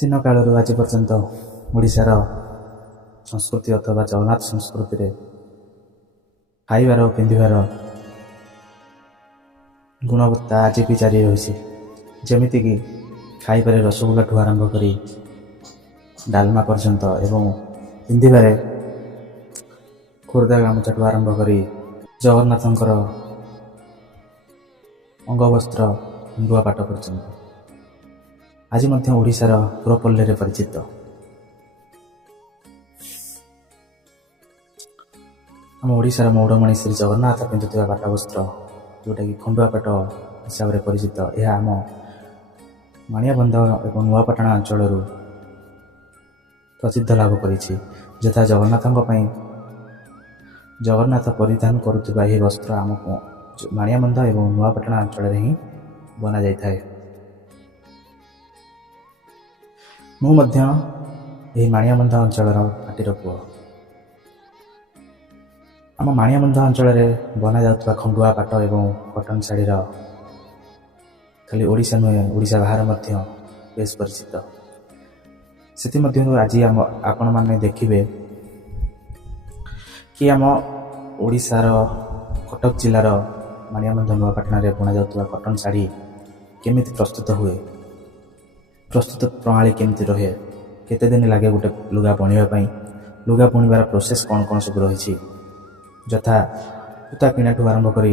ଚୀନ କାଳରୁ ଆଜି ପର୍ଯ୍ୟନ୍ତ ଓଡ଼ିଶାର ସଂସ୍କୃତି ଅଥବା ଜଗନ୍ନାଥ ସଂସ୍କୃତିରେ ଖାଇବାର ପିନ୍ଧିବାର ଗୁଣବତ୍ତା ଆଜି ବି ଜାରି ରହିଛି। ଯେମିତିକି ଖାଇବାରେ ରସଗୋଲାଠୁ ଆରମ୍ଭ କରି ଡାଲମା ପର୍ଯ୍ୟନ୍ତ ଏବଂ ପିନ୍ଧିବାରେ ଖୋର୍ଦ୍ଧା ଗାମୁଛାଠୁ ଆରମ୍ଭ କରି ଜଗନ୍ନାଥଙ୍କର ଅଙ୍ଗବସ୍ତ୍ର ନୂଆପାଟ ପର୍ଯ୍ୟନ୍ତ ଆଜି ମଧ୍ୟ ଓଡ଼ିଶାର ପୁରପଲ୍ଲୀରେ ପରିଚିତ। ଆମ ଓଡ଼ିଶାର ମୌଡ଼ମଣି ଶ୍ରୀ ଜଗନ୍ନାଥ ପିନ୍ଧୁଥିବା ପାଟ ବସ୍ତ୍ର, ଯେଉଁଟାକି ଖଣ୍ଡୁଆ ପାଟ ହିସାବରେ ପରିଚିତ, ଏହା ଆମ ମାଣିଆବନ୍ଧ ଏବଂ ନୂଆପାଟଣା ଅଞ୍ଚଳରୁ ପ୍ରସିଦ୍ଧ ଲାଭ କରିଛି। ଯଥା ଜଗନ୍ନାଥଙ୍କ ପାଇଁ ଜଗନ୍ନାଥ ପରିଧାନ କରୁଥିବା ଏହି ବସ୍ତ୍ର ଆମକୁ ମାଣିଆବନ୍ଧ ଏବଂ ନୂଆପାଟଣା ଅଞ୍ଚଳରେ ହିଁ ବନାଯାଇଥାଏ। ମୁଁ ମଧ୍ୟ ଏହି ମାଣିଆବନ୍ଧ ଅଞ୍ଚଳର ମାଟିର ପୁଅ। ଆମ ମାଣିଆବନ୍ଧ ଅଞ୍ଚଳରେ ବନାଯାଉଥିବା ଖଣ୍ଡୁଆ ପାଟ ଏବଂ କଟନ ଶାଢ଼ୀର ଖାଲି ଓଡ଼ିଶା ନୁହେଁ, ଓଡ଼ିଶା ବାହାରେ ମଧ୍ୟ ବେଶ ପରିଚିତ। ସେଥିମଧ୍ୟରୁ ଆଜି ଆପଣମାନେ ଦେଖିବେ କି ଆମ ଓଡ଼ିଶାର କଟକ ଜିଲ୍ଲାର ମାଣିଆବନ୍ଧ ନୂଆପାଟଣାରେ ବଣାଯାଉଥିବା କଟନ ଶାଢ଼ୀ କେମିତି ପ୍ରସ୍ତୁତ ହୁଏ, ପ୍ରସ୍ତୁତ ପ୍ରଣାଳୀ କେମିତି ରହେ, କେତେ ଦିନ ଲାଗେ ଗୋଟେ ଲୁଗା ବୁଣିବା ପାଇଁ, ଲୁଗା ବୁଣିବାର ପ୍ରୋସେସ୍ କ'ଣ କ'ଣ ସବୁ ରହିଛି, ଯଥା ସୂତା କିଣାଠୁ ଆରମ୍ଭ କରି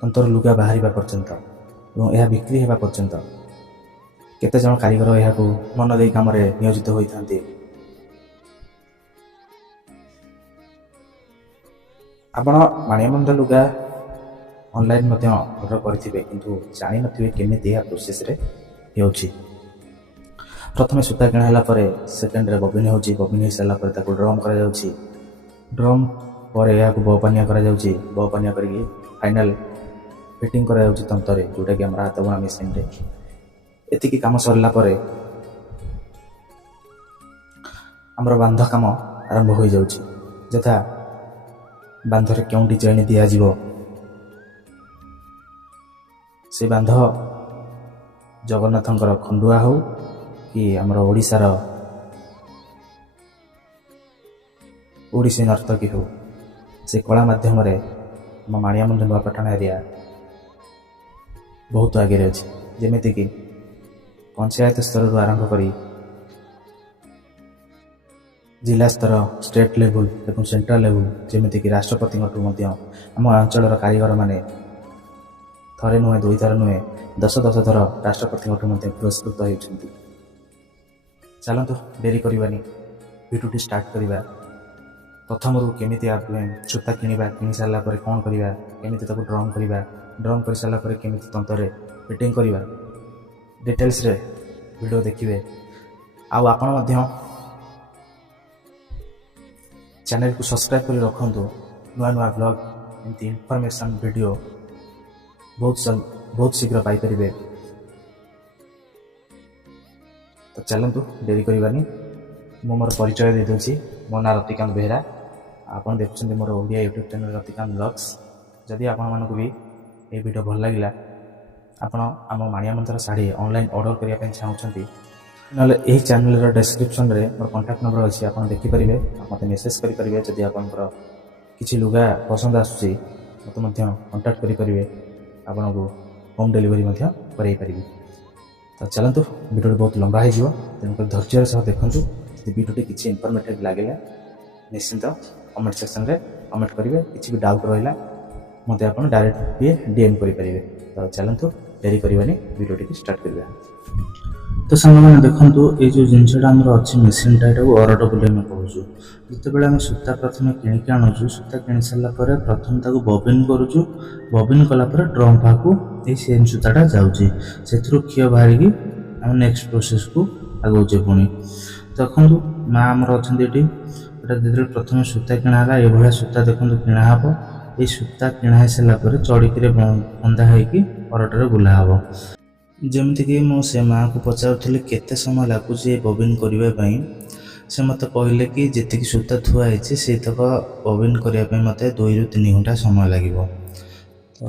ତନ୍ତର ଲୁଗା ବାହାରିବା ପର୍ଯ୍ୟନ୍ତ ଏବଂ ଏହା ବିକ୍ରି ହେବା ପର୍ଯ୍ୟନ୍ତ କେତେଜଣ କାରିଗର ଏହାକୁ ମନ ଦେଇ କାମରେ ନିୟୋଜିତ ହୋଇଥାନ୍ତି। ଆପଣ ମାଣିଆବନ୍ଧ ଲୁଗା ଅନଲାଇନ୍ ମଧ୍ୟ ଅର୍ଡ଼ର କରିଥିବେ, କିନ୍ତୁ ଜାଣିନଥିବେ କେମିତି ଏହା ପ୍ରୋସେସ୍ରେ ହେଉଛି। ପ୍ରଥମେ ସୂତା କିଣା ହେଲା ପରେ ସେକେଣ୍ଡରେ ବବିନ୍ ହେଉଛି, ବବିନ୍ ହୋଇସାରିଲା ପରେ ତାକୁ ଡ୍ରମ୍ କରାଯାଉଛି, ଡ୍ରମ୍ ପରେ ଏହାକୁ ବପାନିଆ କରାଯାଉଛି, ବପାନିଆ କରିକି ଫାଇନାଲ୍ ଫିଟିଂ କରାଯାଉଛି ତନ୍ତରେ, ଯେଉଁଟାକି ଆମର ହାତ ବୁଣା ମେସିନ୍ରେ। ଏତିକି କାମ ସରିଲା ପରେ ଆମର ବାନ୍ଧ କାମ ଆରମ୍ଭ ହୋଇଯାଉଛି। ଯଥା ବାନ୍ଧରେ କେଉଁ ଡିଜାଇନ୍ ଦିଆଯିବ, ସେ ବାନ୍ଧ ଜଗନ୍ନାଥଙ୍କର ଖଣ୍ଡୁଆ ହେଉ କି ଆମର ଓଡ଼ିଶାର ଓଡ଼ିଶୀ ନର୍ତ୍ତକୀ ହେଉ, ସେ କଳା ମାଧ୍ୟମରେ ଆମ ମାଣିଆବନ୍ଧ ନୂଆପାଟଣା ଏରିଆ ବହୁତ ଆଗରେ ଅଛି। ଯେମିତିକି ପଞ୍ଚାୟତ ସ୍ତରରୁ ଆରମ୍ଭ କରି ଜିଲ୍ଲା ସ୍ତର, ଷ୍ଟେଟ୍ ଲେଭୁଲ୍ ଏବଂ ସେଣ୍ଟ୍ରାଲ୍ ଲେଭୁଲ୍, ଯେମିତିକି ରାଷ୍ଟ୍ରପତିଙ୍କଠୁ ମଧ୍ୟ ଆମ ଅଞ୍ଚଳର କାରିଗରମାନେ ଥରେ ନୁହେଁ, ଦୁଇଥର ନୁହେଁ, 10 ଥର ରାଷ୍ଟ୍ରପତିଙ୍କଠୁ ମଧ୍ୟ ପୁରସ୍କୃତ ହେଉଛନ୍ତି। ଚାଲନ୍ତୁ ଡେରି କରିବାନି, ଭିଡ଼ିଓଟି ଷ୍ଟାର୍ଟ କରିବା। ପ୍ରଥମରୁ କେମିତି ଆମେ ସୂତା କିଣିବା, କିଣି ସାରିଲା ପରେ କ'ଣ କରିବା, କେମିତି ତାକୁ ଡ୍ରମ୍ କରିବା, ଡ୍ରମ୍ କରିସାରିଲା ପରେ କେମିତି ତନ୍ତରେ ଫିଟିଂ କରିବା, ଡିଟେଲ୍ସରେ ଭିଡ଼ିଓ ଦେଖିବେ। ଆଉ ଆପଣ ମଧ୍ୟ ଚ୍ୟାନେଲକୁ ସବସ୍କ୍ରାଇବ୍ କରି ରଖନ୍ତୁ। ନୂଆ ନୂଆ ବ୍ଲଗ୍, ଏମିତି ଇନଫର୍ମେସନ୍ ଭିଡ଼ିଓ ବହୁତ ଶୀଘ୍ର ପାଇପାରିବେ। ତ ଚାଲନ୍ତୁ ଡେରି କରିବାନି, ମୁଁ ମୋର ପରିଚୟ ଦେଇଦେଉଛି। ମୋ ନାଁ ରତିକାନ୍ତ ବେହେରା। ଆପଣ ଦେଖୁଛନ୍ତି ମୋର Odia YouTube channel Ratikanta blogs. ଯଦି ଆପଣମାନଙ୍କୁ ବି ଏହି ଭିଡ଼ିଓ ଭଲ ଲାଗିଲା, ଆପଣ ଆମ ମାଣିଆବନ୍ଧର ଶାଢ଼ୀ ଅନଲାଇନ୍ ଅର୍ଡ଼ର କରିବା ପାଇଁ ଚାହୁଁଛନ୍ତି, ନହେଲେ ଏହି ଚ୍ୟାନେଲର ଡେସ୍କ୍ରିପସନ୍ରେ ମୋର କଣ୍ଟାକ୍ଟ ନମ୍ବର ଅଛି, ଆପଣ ଦେଖିପାରିବେ, ମୋତେ ମେସେଜ୍ କରିପାରିବେ। ଯଦି ଆପଣଙ୍କର କିଛି ଲୁଗା ପସନ୍ଦ ଆସୁଛି, ମୋତେ ମଧ୍ୟ କଣ୍ଟାକ୍ଟ କରିପାରିବେ, ଆପଣଙ୍କୁ ହୋମ୍ ଡେଲିଭରି ମଧ୍ୟ କରାଇ ପାରିବି। ତ ଚାଲନ୍ତୁ, ଭିଡ଼ିଓଟି ବହୁତ ଲମ୍ବା ହୋଇଯିବ, ତେଣୁକରି ଧୈର୍ଯ୍ୟର ସହ ଦେଖନ୍ତୁ। ଯଦି ଭିଡ଼ିଓଟି କିଛି ଇନଫର୍ମେଟିଭ୍ ଲାଗିଲା, ନିଶ୍ଚିନ୍ତ କମେଣ୍ଟ ସେକ୍ସନ୍ରେ କମେଣ୍ଟ କରିବେ। କିଛି ବି ଡାଉଟ୍ ରହିଲା ମୋତେ ଆପଣ ଡାଇରେକ୍ଟ ବି DM କରିପାରିବେ। ତ ଚାଲନ୍ତୁ ଡେରି କରିବାନି, ଭିଡ଼ିଓଟିକୁ ଷ୍ଟାର୍ଟ କରିବା। ତ ସାଙ୍ଗମାନେ ଦେଖନ୍ତୁ, ଏଇ ଯେଉଁ ଜିନିଷଟା ଆମର ଅଛି ମେସିନ୍ଟା, ଏଟାକୁ ଅରଟ ବୋଲି ଆମେ କହୁଛୁ। ଯେତେବେଳେ ଆମେ ସୂତା ପ୍ରଥମେ କିଣିକି ଆଣୁଛୁ, ସୂତା କିଣି ସାରିଲା ପରେ ପ୍ରଥମେ ତାକୁ ବବିନ୍ କରୁଛୁ, ବବିନ୍ କଲା ପରେ ଡ୍ରମ୍ ପାଖକୁ ଏଇ ସେମ୍ ସୂତାଟା ଯାଉଛି, ସେଥିରୁ କ୍ଷୀର ବାହାରିକି ଆମେ ନେକ୍ସଟ ପ୍ରୋସେସ୍କୁ ଆଗଉଛେ। ପୁଣି ଦେଖନ୍ତୁ, ମା ଆମର ଅଛନ୍ତି ଏଠି, ଏଇଟା ଯେତେବେଳେ ପ୍ରଥମେ ସୂତା କିଣା ହେଲା, ଏଇଭଳିଆ ସୂତା ଦେଖନ୍ତୁ କିଣା ହେବ। ଏଇ ସୂତା କିଣା ହେଇସାରିଲା ପରେ ଚଡ଼ିକିରେ ବନ୍ଧା ହେଇକି ଅରଟରେ ବୁଲା ହେବ। ଯେମିତିକି ମୁଁ ସେ ମାଆକୁ ପଚାରୁଥିଲି କେତେ ସମୟ ଲାଗୁଛି ଏ ବବିନ୍ କରିବା ପାଇଁ, ସେ ମୋତେ କହିଲେ କି ଯେତିକି ସୂତା ଥୁଆ ହେଇଛି ସେଇତକ ବବିନ୍ କରିବା ପାଇଁ ମୋତେ 2ରୁ 3 ଘଣ୍ଟା ସମୟ ଲାଗିବ। ତ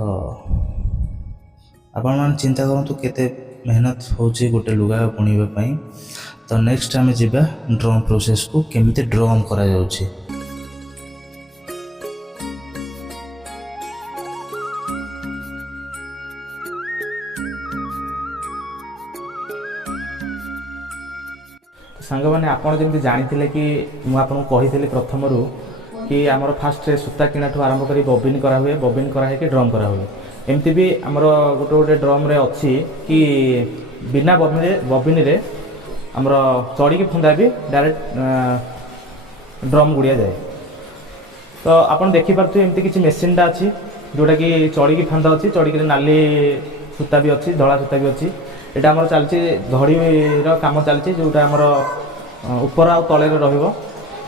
ଆପଣମାନେ ଚିନ୍ତା କରନ୍ତୁ କେତେ मेहनत होची गोटे लुगा बुणिबा पई। तो नेक्स्ट आम जा ड्रम प्रोसेस को केमिति ड्रम करा जाउची। सांग मैंने आप जानी कि मुझे कही प्रथम रू कि आमर फास्ट सूता किणा ठू आरंभ कर बबिन करा हुए, बबिन करा है कि ड्रम करा हुए। एमती भी आमर गोटे गोटे ड्रम रे अच्छी कि बिना बबिन रे आमर चढ़ी फंदा भी डायरेक्ट ड्रम गुड़िया जाए। तो आप देखिपे एमती किसी मेसीनटा अच्छी जोटा कि चढ़ी फांदा अच्छी, चढ़ी नाली सूता भी अच्छी, धला सूता भी अच्छी। यहाँ आम चलती घड़ीर कम चलती जोटा आमर ऊपर आ तले रहा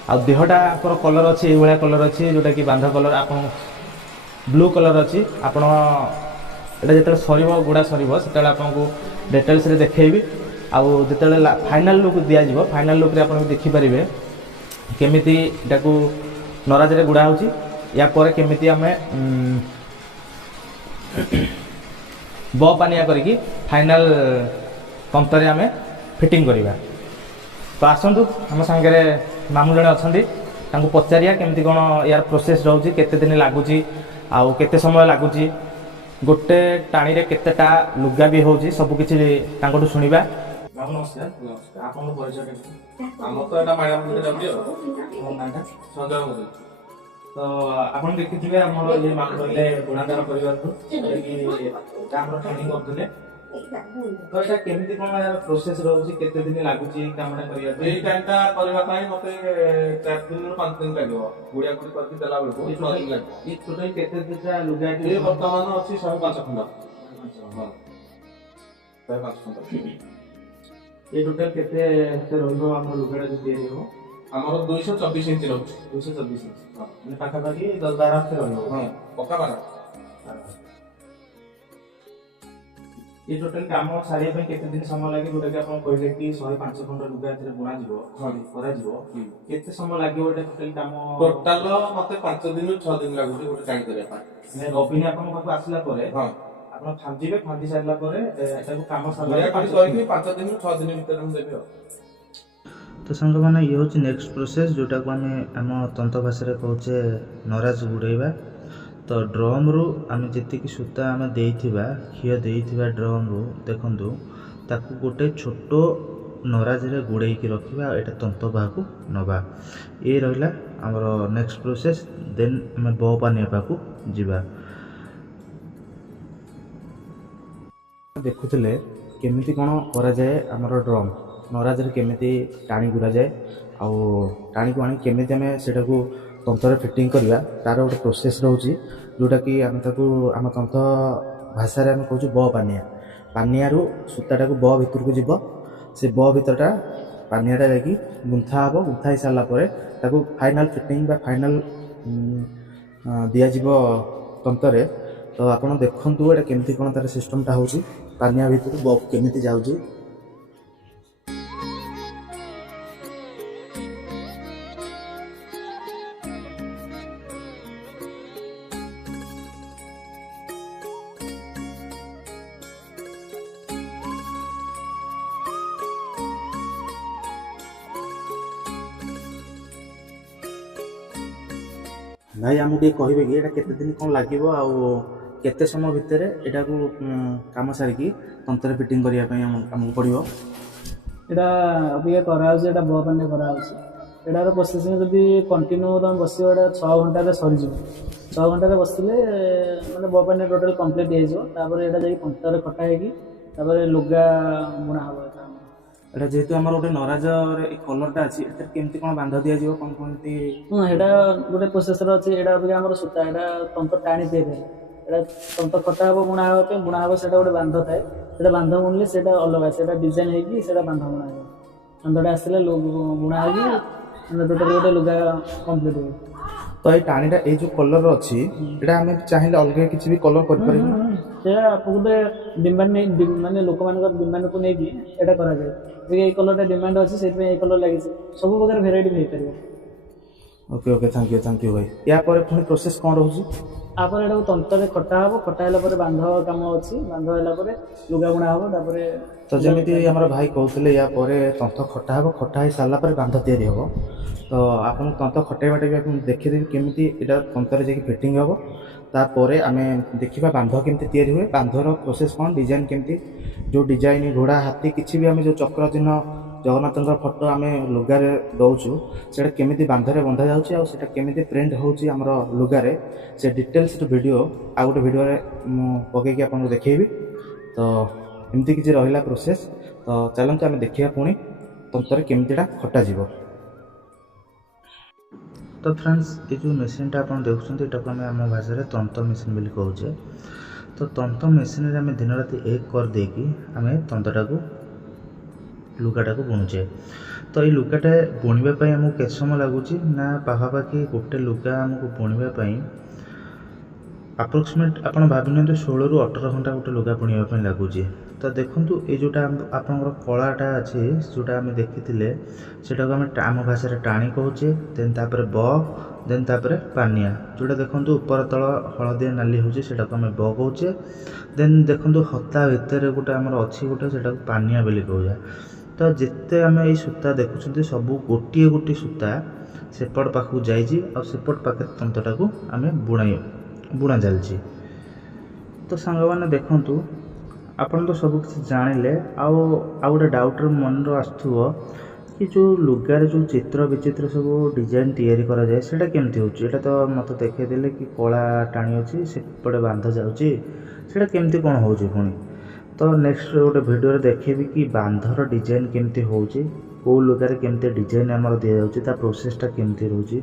आ देहटा कलर अच्छी ये कलर अच्छी जोटा कि बांध कलर आप ब्लू कलर अच्छी। आपड़ यहाँ जो सर गुड़ा सर से आपको डिटेल्स देखी आउ जो फाइनाल लुक दिज्व फाइनाल लुक आप देखिपारे केमी नराज गुड़ा हो या केमी आम ब पानिया करके फाइनाल तंत्र आम फिटिंग करवा। तो आसतु आम सांगे मामू जड़े अच्छा पचारिया केमती कौन यार प्रोसेस रोचे, केते दिन लगुच आउ केते समय लगुच, गोटे टाणी रे केतेटा लुगा भी होची सबकिछि शुणा। बाबू नमस्कार, आपन परिचय आम तो एटा माया मुझे जाबी संजय मुझे। तो आपन देखिथिबे हमर ये मान करले गुणाधार परिवार को कि काम ट्रेनिंग करथले। तो एटा केमिति कोन यार प्रोसेस रहउची, केते दिन लागुची कामटा करिया पे? एई टाइमटा करबा पई मते 4 दिन 5 दिन लागो गुड़िया गुड़ी करके देला बेलको 6 दिन लागो। ई टोटल केते दिटा लुगा ए वर्तमान अछि 5.5 खंड। हां 5.5 खंड। ये टोटल केते रहइबो हमर लुगाडा जे देरी हो? हमर 224 इंच रहउची। 224 इंच। हां माने पाखा पाखी 10-12 से रहइबो। हां पक्का बारा। ये टोटल काम सारिया पे केते दिन समय लागे जोटा कि आपण कहले कि 105 खंड लुगा एथरे बुना जिवो करा जिवो केते समय लागे ओटा टोटल काम? टोटल मते 5 दिन 6 दिन लागुची गोटे टाइम करया पई। ने रबिनी आपण पाखु आसला परे हां आपण फांजीबे, फांजी सारला परे एटाको काम सारला परे 5 दिन 6 दिन भीतर हम देबे। तो सांग माने ये होची नेक्स्ट प्रोसेस जोटा को आम तंत भाषा रे कहचे नराज गुड़ेबा। तो ड्रम रु आम जी सूता आम देइथिबा खिय देइथिबा ड्रम रु देखंतु ताकू गोटे छोट नराज रे गुड़े की रखिबा, एटा तंत बाहू नबा। ये रहिला हमर नेक्स्ट प्रोसेस। देन आम ब पानी पाकू जिबा। देखुले केमिति कोन करा जाए हमर ड्रम नराज रे केमिति टाणी गुरा जाए आउ टाणी को आनी केमिति आम सेटा को तंत्र फिटिंग करवा तार गोटे प्रोसेस रोचे जोटा कि आम ताकू आम तंत भाषा रे आम कहूँ ब पानिया। पानिया रु सूताटा को ब भीतर को जीव, से ब भीतरटा पानियाटा जाकि गुंथा हम, गुंथा हो सारा पर ताकू फाइनाल फिटिंग बा फाइनाल दिज्व तंत्र। तो आपड़ देखु एटा केमती कौन तार सिस्टमटा हो पानिया भीतर ब केमिति जाउची। भाई आमको ये कहे कि यहाँ केते दिन कौन लगे केते समय भितर यहाँ को कम सारिकी तंत्र फिटिंग करने आमको पड़ो? यहाँ अबिका कराया बपानी करायार प्रोसेसिंग जब कंटिन्यू तुम बस 6 घंटे सरीज 6 घंटे बसले मैंने बपानी टोटाल कम्प्लीट होपर यहाँ जा कंतर कटा होकर लुगा बुणा हम। एटा जेहेतु आमर गोटे नराज कलरटा अच्छी केमती कौन बांध दि जाव कौन कौन? यहाँ गोटे प्रोसेसर अच्छी यहाँ अबिका आम सूता यहाँ तंत्र टाणी दिए यहाँ तंत्र कटा हम बुणा हाँ बुणा हम से गोटे बांध थाए से बांध बुणिले से अलग से डिजाइन होगी बांध बुणा हो बांधटा आसला बुणा होगी टोटाल गोटे लुगा कम्प्लीट हो। तो ये टाणीटा ये जो कलर अच्छी यहाँ आम चाहिए अलग किसी भी कलर कर गोटे डिमांड नहीं मानने लोक मान डिमांड को लेकिन यहाँ कराए ये कलर डिमांड अच्छी से कलर लगी सब प्रकार भेराइटी हो पार। ओके ओके थैंक यू भाई या पर पुणी प्रोसेस कौन रोचे ତାପରେ ଏଟାକୁ ତନ୍ତରେ କଟା ହେବ, କଟା ହେଲା ପରେ ବାନ୍ଧ କାମ ଅଛି, ବାନ୍ଧ ହେଲା ପରେ ଲୁଗା ବୁଣା ହେବ। ତାପରେ तो जमी आम भाई कहते या पर तंत खटा हे खटा हो सारा बांध तैयारी हम तो आपन तंत खटाइबाटा भी देखीदेवी केमी यहाँ तंतर जा फिटिंग हम तापर आम देखा बांध केमती तैयारी हुए बांधर प्रोसेस कौन डिजाइन केमती जो डिजाइन घोड़ा हाथी किसी भी आम जो चक्र चिन्ह जगन्नाथ फोटो आम लुगार दौचु से केमी बांधरे बंधा जाऊँगी केमी प्रिंट होमर लुगार से डिटेल्स वीडियो आ गोटे वीडियो पकईकि आपको देखी तो एमती किसी रहा प्रोसेस तो चलते आम देखा पुणी तंत्र केमतीटा खटा जीव तो फ्रेंड्स ये जो मेसीनटा आप देखुं यहाँ आम आम भाषा तंत्र मेसीन बोली कहे तो तंत्र मेसीन आम दिन राति एक कर देकी आम तंत्रटा को लुगाटा को बुणुचे तो ये लुगाटा बुणवाई आमको केत समय लगुच ना पाखापाखि गोटे लुगा आमको बुणवाई अप्रोक्सीमेट आप भावी 16 ରୁ 18 घंटा गोटे लुगा बुणवाई लगुच तो देखूँ ये जोटा आपंकर कलाटा अच्छे जोटा आम देखी से आम भाषा टाणी कहे देन तापर ब देन तापर पानिया जोटा देखूँ ऊपर तल हलदिया नाली होचे से आम ब कहे देन देखूँ हता भितर गोटे आमर अच्छी गोटे से पानिया बोली कहे तो जिते आम ये सूता देखुं सब गोटे गोटे सूता सेपट पाखक जापट पाखे तंत्रटा को आम बुणा चलती तो सांग मैंने देखु आपन तो सब किसी जानिले आउ गोटे डाउट मन आसुव कि जो लुगार जो चित्र विचित्र सब डिजाइन तैयारी करा जाए सेटा केमती होची एटा तो मत देखैदेले कि कला टाणी अच्छी सेपटे बांध जाउची सेटा केमती कोन होची पुणी तो नेक्स्ट गोटे वीडियो देखेबी कि बांधर डिजाइन केमती होची को लुगार केमती डिजाइन आमर दि जाउची ता प्रोसेसटा केमती रहउची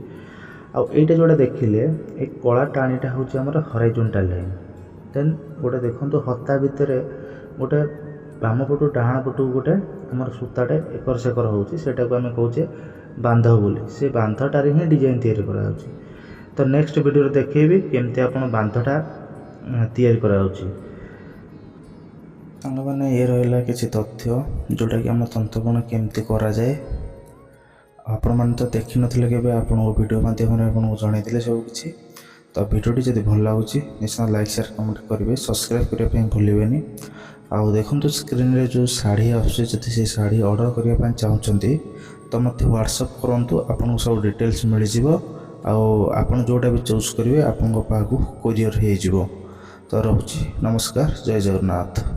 आ एटा जोटा देखिले ए कला टाणीटा होची आमर हॉरिजॉन्टल लाइन देन गोटे देखंतु हत्ता भितर गोटे बाम पटू डाहाण पटू गोटे आमर सूताटे एकर सेकर होची सेटा को आम कहचे बांध बोली से बांधटारे ही डिजाइन तैयारी करा होची तो नेक्स्ट वीडियो देखेबी केमती आपण बांधटा तैयारी करा होची सांग मैंने ये रहा किसी तथ्य जोटा कि आम तंत्रबुण केमती करा जाए आपण मैंने तो देखी नथिले केबे आपण वीडियो माध्यम आपको जनइले सब किसी तो वीडियोटी जब भल लगुच निश्चय लाइक शेयर कमेंट करेंगे सब्सक्राइब करने भूलें आउ देखो स्क्रीन रे जो शाढ़ी आसुच्छी से शाढ़ी ऑर्डर करने चाहते तो मत व्हाट्सअप करूँ आपको सब डिटेल्स मिल जाव जोटा भी चूज करेंगे आपको पाक कोरियर हो तो रोची नमस्कार जय जगन्नाथ।